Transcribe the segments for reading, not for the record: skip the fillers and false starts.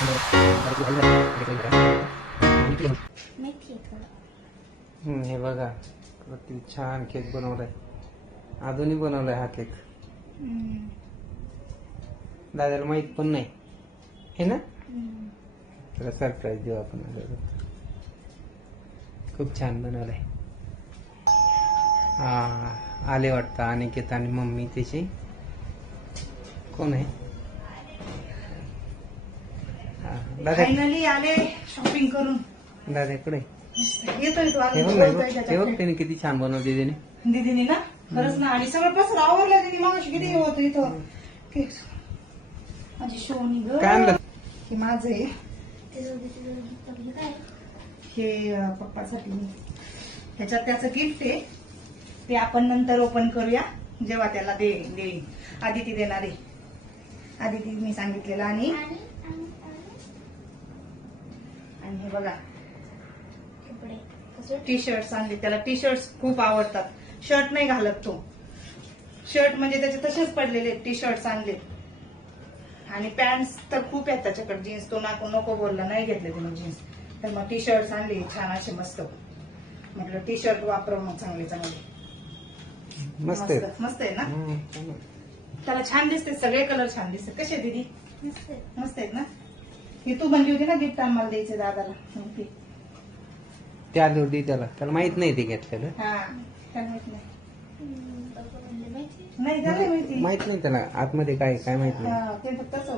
हे बघा किती छान केक बनवलाय. अजूनही बनवलाय हा केक. दादाला माहित पण नाही हे ना. त्याला सरप्राईज देऊ आपण. खूप छान बनवलाय. आले वाटतं अनिकेत आणि मम्मी त्याची. कोण आहे? फायनली आले शॉपिंग करून. दादा इकडे येतोय तो. हे बघ त्याने किती छान बनवते त्याने. दीदीने ना खरंच ना. आणि सगळं पसर आवरलं तिने. मग किती हे होतं इथं. माझी शोनी ग. काय आणलं? हे माझं आहे. हे पप्पासाठी. ह्याच्यात त्याचं गिफ्ट आहे. ते आपण नंतर ओपन करूया जेव्हा त्याला देईन. आधी ती देणार आहे. आधी ती मी सांगितलेलं. आणि हे बघा टी शर्ट आणले. त्याला टी शर्ट खूप आवडतात. शर्ट नाही घालत तो. शर्ट म्हणजे त्याचे तसेच पडलेले टी शर्ट आणले. आणि पॅन्ट तर खूप आहेत त्याच्याकडे. जीन्स तो नको बोलला. नाही घेतले त्याने जीन्स. तर मग टी शर्ट आणले छान असे मस्त. म्हटलं टी शर्ट वापरव मग चांगले चांगले. मस्त आहे ना. त्याला छान दिसते. सगळे कलर छान दिसते. कसे दीदी? मस्त आहेत ना. ही तू म्हणली होती ना गिफ्ट आम्हाला द्यायचं दादाला. त्या जोडी त्याला माहित नाही ते घेतलेलं. हा त्याला माहित नाही. नाही त्याला माहिती. माहित नाही त्याला आतमध्ये काय माहित नाही. ते फक्त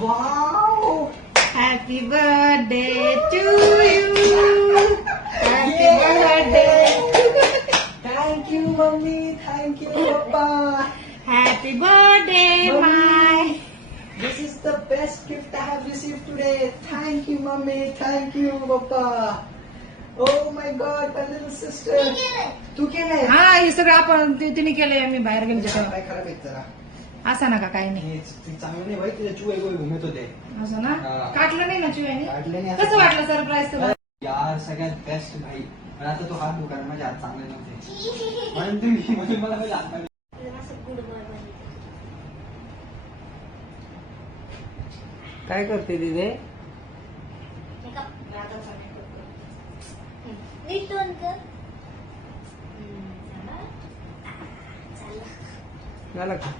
wow. Happy birthday to you. Happy birthday. Thank you mummy. Thank you papa. Happy birthday my. This is the best gift I have received today. Thank you, mommy. Thank you, papa. Oh my God, my little sister. तू केलंय? हा हे सगळं आपण तिने केलंय. मी बाहेर गेले तेव्हा. काय खराब आहे जरा. असं नका काही नाही. चांगलं नाही माहिती. त्याच्या चुवे गोळी घुमत होते. असं ना. काटलं नाही ना चिव्याने. काढले नाही. कसं वाटलं सरप्राईज तुला? यार सगळ्यात बेस्ट भाई. पण आता तो हात दुकान माझे हात चांगले नव्हते. म्हणून तुम्ही मला हात. काय करते तिथे? झालं का?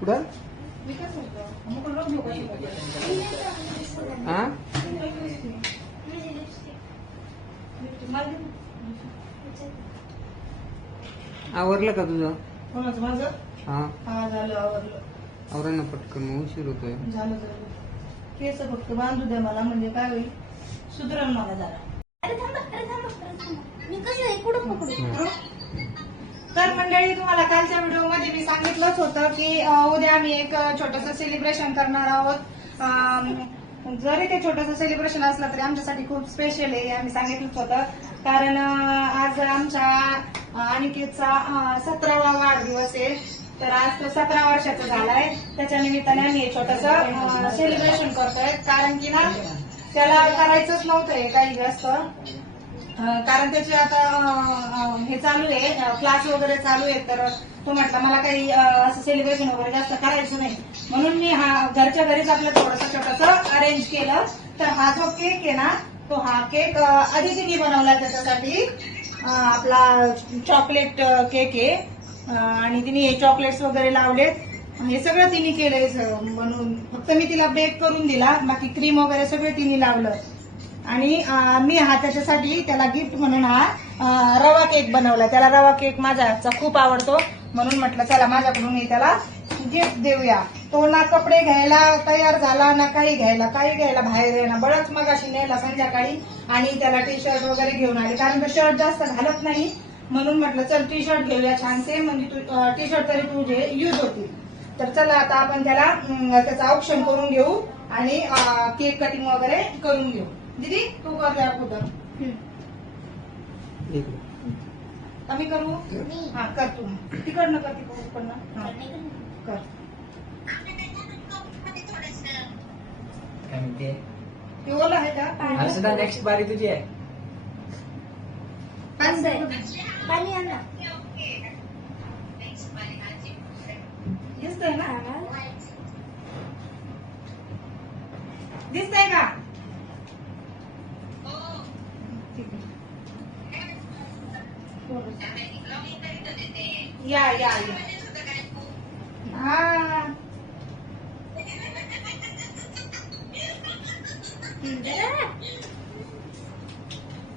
कुठं? हा आवरलं का तुझं? कोणाचं? माझं? हा झालं आवरलं. आवरा ना पटकन. मग उशीर होतोय. झालं. केस फक्त बांधू द्या मला. म्हणजे काय होईल सुधरण मला जरा. तर मंडळी तुम्हाला कालच्या व्हिडिओ मध्ये मी सांगितलंच होतं की उद्या आम्ही एक छोटंसं सेलिब्रेशन करणार आहोत. जरी ते छोटंसं सेलिब्रेशन असलं तरी आमच्यासाठी खूप स्पेशल आहे. आम्ही सांगितलंच होतं. कारण आज आमच्या अनिकेतचा 17वा वाढदिवस आहे. तर आज तो 17 वर्षाचा झालाय. त्याच्या निमित्ताने आम्ही छोटंसं सेलिब्रेशन करतोय. कारण की ना त्याला करायचंच नव्हतं काही जास्त. कारण त्याचे आता हे चालू आहे. क्लास वगैरे चालू आहे. तर तो म्हटला मला काही असं सेलिब्रेशन वगैरे जास्त करायचं नाही. म्हणून मी घरच्या घरीच आपलं थोडंसं छोटंसं अरेंज केलं. तर हा जो केक आहे ना तो हा केक आधी तिने बनवला. त्याच्यासाठी आपला चॉकलेट केक आहे. आणि तिने हे चॉकलेट्स वगैरे लावलेत. हे सगळं तिने केलंय बनवून. फक्त मी तिला बेक करून दिला. बाकी क्रीम वगैरे सगळं तिने लावलं. आणि मी त्याच्यासाठी त्याला गिफ्ट म्हणून रवा केक बनवला. त्याला रवा केक माझ्या हातचा खूप आवडतो. म्हणून म्हटलं चला माझ्याकडून त्याला गिफ्ट देऊया. तो ना कपडे घ्यायला तयार झाला ना काही घ्यायला बाहेर येणार. बरंच मग अशी नेला संध्याकाळी. आणि त्याला टी शर्ट वगैरे घेऊन आले. कारण तो शर्ट जास्त घालत नाही. म्हणून म्हटलं चल टी शर्ट घेऊया छानसे. म्हणजे टी शर्ट तरी तुझे यूज होतील. तर चला आता आपण त्याचं ऑप्शन करून घेऊ. आणि केक कटिंग वगैरे करून घेऊ. दीदी तू कर कुठं आम्ही करू हा कर तू तिकडनं कर तिकडनं हा कर काय म्हणते ते ओलं आहे का हर्षदा नेक्स्ट बारी तुझी आहे पाणी आण ना. दिसतंय ना दिसतंय का ठीक आहे या या या हा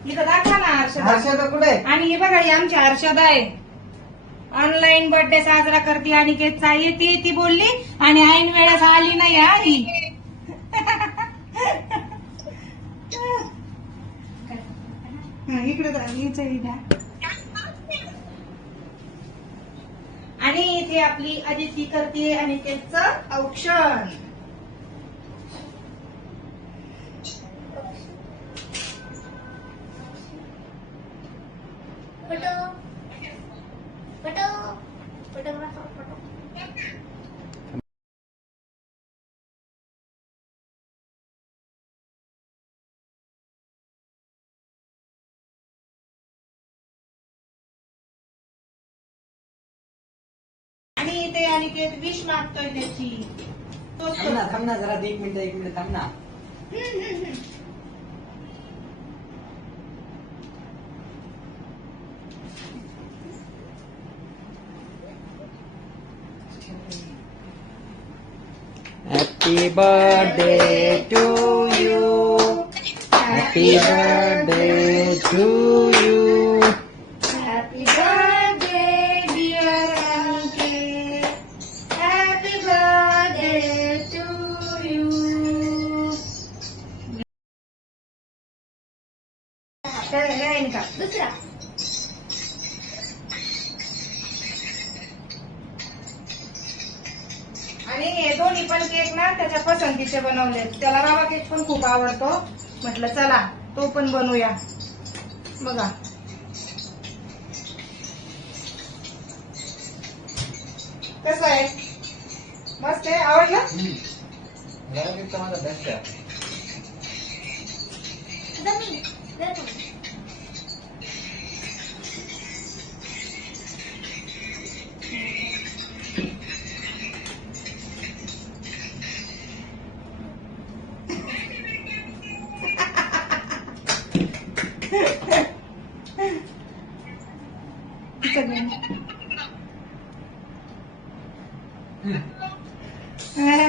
इथं दाखवा ना हर्षदा हर्षदा कुठे आहे? आणि हे बघा ही आमची हर्षदा आहे ऑनलाईन बर्थडे साजरा करते आणि केकचा येते ती बोलली आणि ऐन वेळेस आली नाही हा ही इकडे द्या आणि इथे आपली अदिती करते आणि केकचं औक्षण फोटो फोटो फोटोग्राफर फोटो आणि इथे अनिकेत विश मागतोय त्याची तोच थांब ना जरा 1 मिनिट थांब ना Happy birthday to you. Happy birthday to you. Happy birthday, dear Aniket. Happy birthday to you. राहील का दुसरा आणि हे दोन्ही पण केक ना त्याच्या पसंतीचे बनवले त्याला रवा केक पण खूप आवडतो म्हटलं चला तो पण बनवूया बघा कसं आहे मस्त आहे आवडलं रवा केक तर माझा बेस्ट आहे जमीन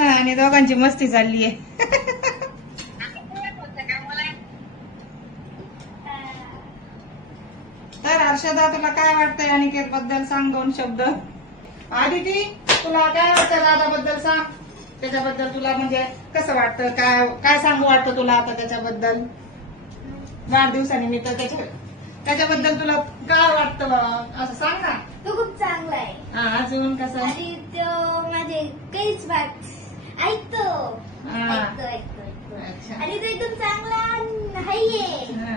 आणि दोघांची मस्ती चालली आहे तर हर्षदा तुला काय वाटतंय अनिकेत बद्दल सांग 2 शब्द आदिती तुला काय वाटतं दादाबद्दल सांग त्याच्याबद्दल तुला म्हणजे कसं वाटतं काय काय सांगू वाटतं तुला आता त्याच्याबद्दल वाढदिवसानिमित्त त्याच्याबद्दल तुला काय वाटतं असं सांग ना तो खूप चांगला आहे हा, अजून कसं आणि तो माझे काहीच बात ऐकतो हा. ऐकतो अच्छा. आणि तो एकदम चांगला नाहीये हा,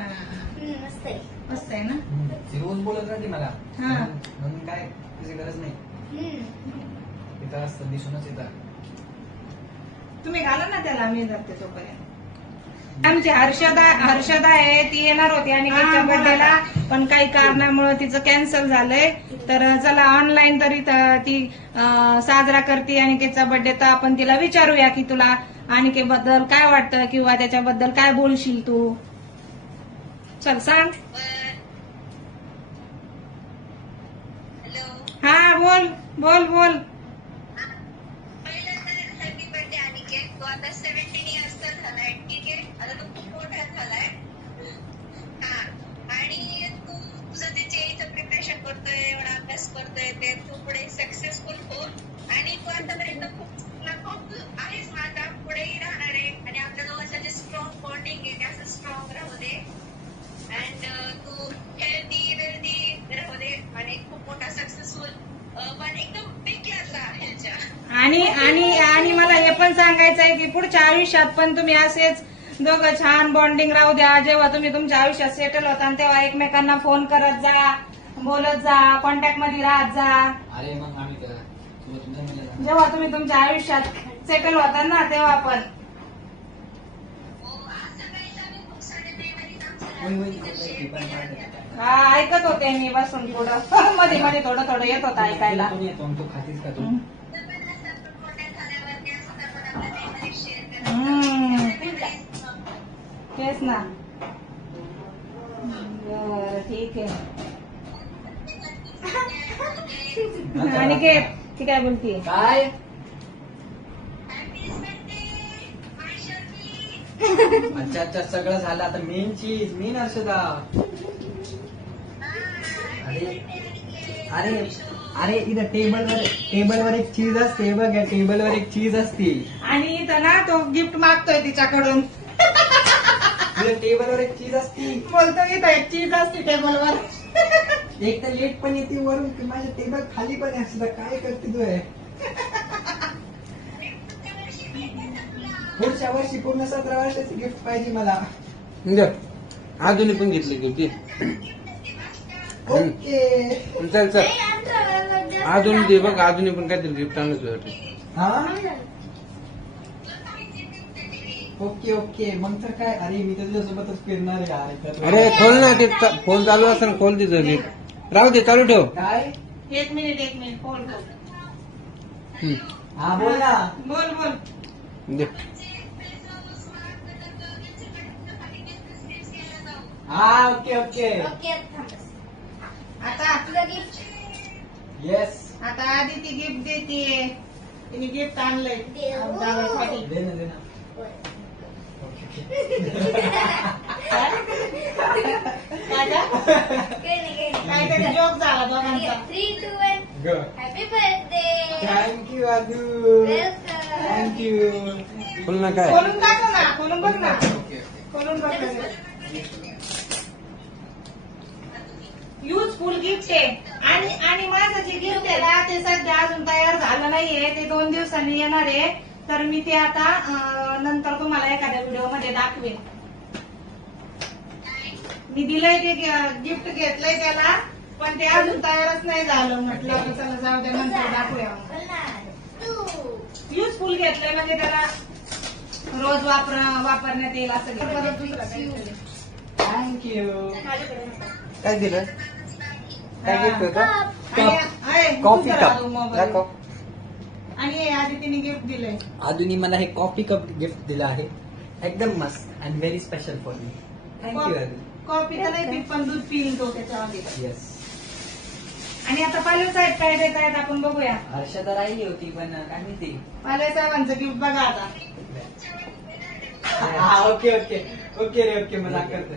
मस्त आहे मस्त आहे ना ती रोज बोलत राहते मला हा. म्हणून काय तुझी गरज नाही इथं असतं दिसूनच येतं तुम्ही घाला ना त्याला मी जाते तोपर्यंत आमची हर्षदा आहे ती येणार होती आणि त्याच्या बर्थडेला पण काही कारणामुळे तिचं कॅन्सल झालंय तर चला ऑनलाईन तरी ती साजरा करते अनिकेतचा बर्थडे तर आपण तिला विचारूया की तुला अनिकेतबद्दल काय वाटतं किंवा त्याच्याबद्दल काय बोलशील तू चल सांग हा बोल बोल बोल हॅपी बर्थडे अनिकेत तू आता 17 इयर्सचा झालाय ठीक आहे आता तू खूप मोठा झालाय हा आणि तू तुझं ते जेईचं प्रिपरेशन करतोय एवढा अभ्यास करतोय ते तू पुढे सक्सेसफुल हो आणि तू आतापर्यंत खूप आहेस माझा पुढेही राहणार आहे आणि आपल्या दोघांचं जे स्ट्रॉंग बॉन्डिंग आहे ते असं स्ट्रॉंग राहू दे अँड तू हेल्दी वेल्दी राहू दे आणि खूप मोठा सक्सेसफुल पण एकदम बिग क्लासला ह्याच्या आणि आणि आणि मला हे पण सांगायचं आहे की पुढच्या आयुष्यात पण तुम्ही असेच दोघं छान बॉन्डिंग राहू द्या जेव्हा तुम्ही तुमच्या आयुष्यात सेटल होता तेव्हा एकमेकांना फोन करत जा बोलत जा, कॉन्टॅक्ट मध्ये राहत जा. अरे मग आम्ही तुला तुला नाही म्हणलं. जेव्हा तुम्ही तुमच्या आयुष्यात सेटल होता ना तेव्हा पण. हा, ऐकत होते मी बसून थोडं मध्ये मध्ये थोडं थोडं येत होतं ऐकायला. तू येतो तू खातीस का तू? तेच ना. बरं ठीक आहे. आणि ती काय बोलतीये? काय अच्छा अच्छा सगळं झालं आता मेन चीज मेन अर्षदा. अरे अरे अरे इथं टेबलवर एक चीज असते बघ या टेबलवर एक चीज असते. आणि इथं ना तो गिफ्ट मागतोय तिच्याकडून. इथं टेबलवर एक चीज असते. बोलतो इथं एक चीज असते टेबलवर. एक तर लेट पण येते वरून की माझ्या टेबल खाली पण आहे. अर्षदा काय करते तू हे? पुढच्या वर्षी पूर्ण 17 वर्षाची गिफ्ट पाहिजे मला. अजूनही पण घेतली गिफ्ट. ओके चल चल अजून दे बघ, अजूनही पण काहीतरी गिफ्ट आणलं तुझ्यासाठी. हा ओके ओके मग तर काय. अरे मी तर तुझ्यासोबतच फिरणार आहे यार. अरे खोल ना ते फोन चालू असताना खोल तिचं गिफ्ट. राहू दे चालू ठेव. काय एक मिनिट बोल हा बोल ना. बोल. दे. हा ओके ओके ओके थांब. आता तुला गिफ्ट येस आता आधी ती गिफ्ट देतीये. तिने गिफ्ट आणलंय देव. दादासाठी. दे ना काय काहीतरी जोक झाला दोघांचा. 3, 2, 1 happy birthday. Thank you Aadu welcome. Thank you. खोल ना काय. खोलून दाखव ना, खोलून बघ ना, खोलून बघ. युजफुल गिफ्ट आहे. आणि माझं जे गिफ्ट आहे ना ते सध्या अजून तयार झालं नाहीये. ते 2 दिवसांनी येणार आहे. तर मी ते आता नंतर तुम्हाला एखाद्या व्हिडिओ मध्ये दाखवेन. मी दिलंय ते गिफ्ट घेतलंय त्याला, पण ते अजून तयारच नाही झालं. म्हटलं आता चला जाऊ द्या नंतर दाखवूया. युजफुल घेतलंय म्हणजे त्याला रोज वापरण्यात येईल असं घेतलं. थँक्यू. काय दिलं? काय गिफ्ट होतं? कॉफी कप दाखव. आणि आधी तिने गिफ्ट दिलंय. आदूनी मला हे कॉफी कप गिफ्ट दिलं आहे. एकदम मस्त and very special for me. Thank you Aadu. Coffee तर नाही पीत, पण दूध पिईन तो त्याच्यामध्ये. येस. आणि आता पालव साहेब काय देत आहेत आपण बघूया. हर्षदा राहिली होती पण काय माहिती. पालव साहेबांचं गिफ्ट बघा आता. हा ओके ओके ओके रे ओके मला करतो.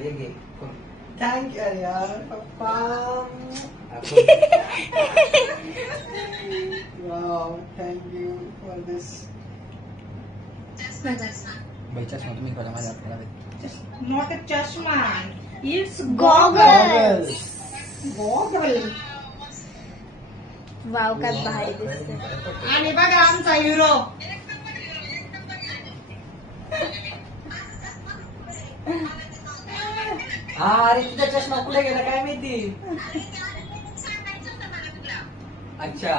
थँक्यू अरे यार पप्पा. वाव थँक्यू फॉर दिस. बाईच्या समोर मी करा माझ्या आपल्याला. नॉट अ चष्मा, इट्स Goggles. गॉगल. वाव काय भारी दिसते. आणि बघा आमचा हिरो. हा अरे तुझा चष्मा कुठे गेला काय माहिती. अच्छा.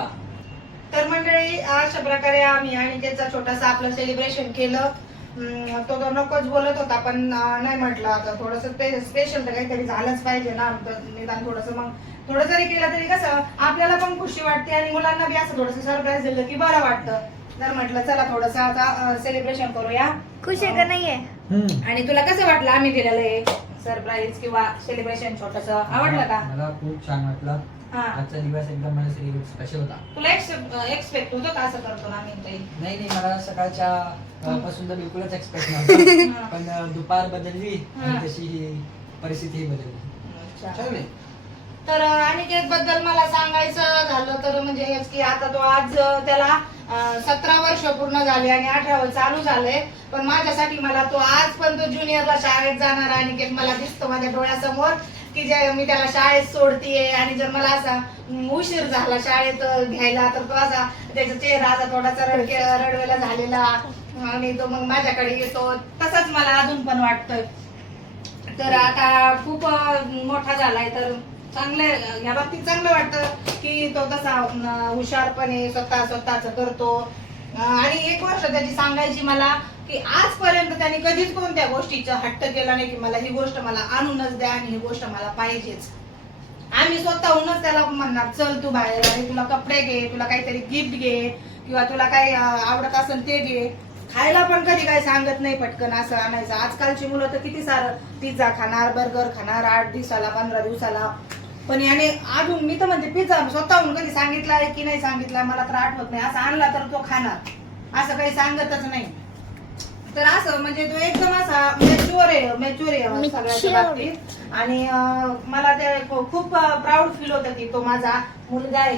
तर मंडळी अशा प्रकारे आम्ही आणि त्याचा छोटासा आपलं सेलिब्रेशन केलं. तो नकोच बोलत होता, पण नाही म्हटलं आता थोडस स्पेशल तर काहीतरी झालंच पाहिजे ना. निदान थोडस मग थोडं जरी केलं तरी कसं आपल्याला पण खुशी वाटते आणि मुलांना बी असं थोडस सरप्राईज दिलं की बरं वाटतं. तर म्हटलं चला थोडस आता सेलिब्रेशन करूया. खुश आहे का नाहीये? आणि तुला कसं वाटलं आम्ही दिलेलं हे सरप्राईज किंवा सेलिब्रेशन छोटस? आवडलं का? मला खूप छान वाटलं. हा. आजचा दिवस एकदम माझ्यासाठी स्पेशल होता. तुला एक्सपेक्ट होतं का असं करतो ना आम्ही काही? नाही मला सकाळच्या पासून तर बिलकुलच एक्सपेक्ट नव्हतं. पण दुपार बदलली आणि तशी ही परिस्थिती बदलली. अच्छा. तर अनिकेत बद्दल मला सांगायचं झालं तर म्हणजे हेच की आता तो आज त्याला 17 वर्ष पूर्ण झाले आणि 18व चालू झालंय. पण माझ्यासाठी मला तो आज पण तो ज्युनियरला शाळेत जाणार अनिकेत मला दिसतो माझ्या डोळ्यासमोर की जे मी त्याला शाळेत सोडतीये. आणि जर मला असा उशीर झाला शाळेत घ्यायला तर तो असा त्याचा चेहरा असा थोडासा रडवेला झालेला आणि तो मग माझ्याकडे येतो. तसंच मला अजून पण वाटतोय. तर आता खूप मोठा झालाय तर चांगलं या बाबतीत चांगलं वाटतं की तो तसा हुशारपणे स्वतःच करतो. आणि एक गोष्ट त्याची सांगायची मला की आजपर्यंत त्याने कधीच कोणत्या गोष्टीचा हट्ट केला नाही की मला ही गोष्ट मला आणूनच द्या आणि ही गोष्ट मला पाहिजेच. आम्ही स्वतःहूनच त्याला म्हणणार चल तू बाहेर आणि तुला कपडे घे, तुला काहीतरी गिफ्ट घे किंवा तुला काही आवडत असेल ते घे. खायला पण कधी काही सांगत नाही पटकन असं आणायचं. आजकालची मुलं तर किती सारं पिझ्झा खाणार, बर्गर खाणार 8 दिवसाला 15 दिवसाला. पण याने अजून मी तर म्हणते पिझ्झा स्वतःहून कधी सांगितलाय की नाही सांगितलाय मला तर आठवत नाही. असं आणला तर तो खाणार, असं काही सांगतच नाही. तर असं म्हणजे तो एकदम असा मॅच्युअर आहे सगळ्याच्या बाबतीत. आणि मला ते खूप प्राऊड फील होतं की तो माझा मुलगा आहे.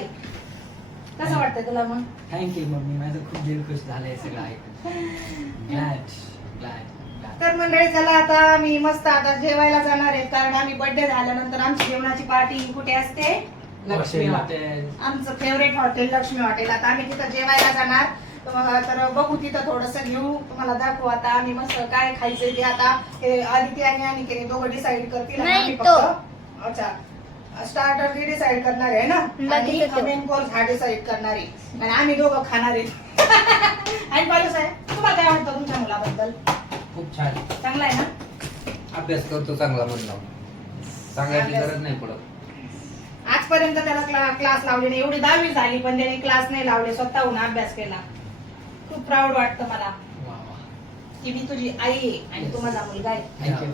कसं वाटतं तुला मग? थँक्यू मम्मी, माझं खूप दिल खुश झालंय सगळं ऐकून. ग्लॅड. तर मंडळी चला आता मी मस्त आता जेवायला जाणार आहे. कारण आम्ही बर्थडे झाल्यानंतर आमची जेवणाची पार्टी कुठे असते? लक्ष्मी हॉटेल. आमचं फेवरेट हॉटेल लक्ष्मी हॉटेल. आता आम्ही तिथं जेवायला जाणार. तर बघू तिथं थोडस घेऊ, तुम्हाला दाखवू आता आम्ही मस्त काय खायचंय ते. आता आदिती आणि अनिकेने दोघं डिसाईड करतील आणि आम्ही फक्त अच्छा स्टार्टर ती डिसाइड करणार आहे ना आणि मेन कोर्स हा डिसाइड करणार आहे आणि आम्ही दोघं खाणार आहे. आणि बालू साहेब तुम्हाला काय वाटतं तुमच्या मुलाबद्दल? खूप छान, चांगला आहे ना? अभ्यास करतो चांगला म्हणला, सांगायची गरज नाही पडत. आजपर्यंत त्याला क्लास लावले नाही. एवढी 10वी झाली पण त्याने क्लास नाही लावले, स्वतःहून अभ्यास केला. खूप प्राऊड वाटतं मला की मी तुझी आई आहे आणि तू माझा मुलगा आहे. थँक्यू.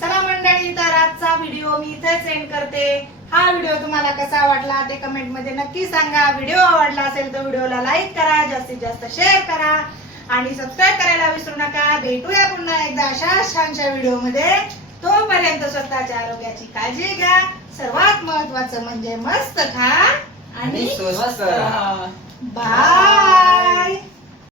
चला मंडळी, तर आजचा व्हिडिओ मी इथेच एंड करते. हा व्हिडिओ तुम्हाला कसा वाटला ते कमेंट मध्ये नक्की सांगा. व्हिडिओ आवडला असेल तर व्हिडिओला लाईक करा, जास्तीत जास्त शेअर करा आणि सबस्क्राईब करायला विसरू नका. भेटूया पुन्हा एकदा अशा छानशा व्हिडिओ मध्ये. तोपर्यंत स्वतःच्या आरोग्याची काळजी घ्या. सर्वात महत्वाचं म्हणजे मस्त खा आणि स्वस्त राहा.